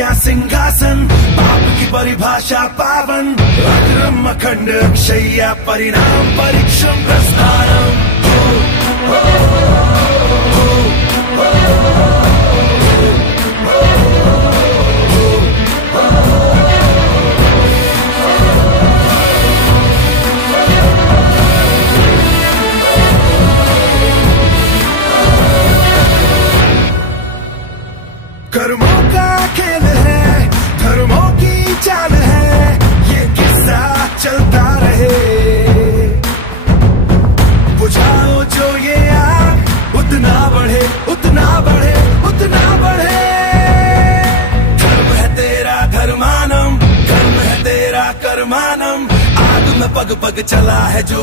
क्या सिंहासन, पाप की परिभाषा पावन, अग्रम अखंड अक्षय्या परिणाम परीक्षम प्रस्थानम। कर्मों का खेल है, धर्मों की चाल है, ये किस्सा चलता रहे। बुझाओ जो ये आग, उतना बढ़े उतना बढ़े उतना बढ़े। धर्म है तेरा धर्मानम, कर्म है तेरा कर्मानम, आग में पग पग चला है जो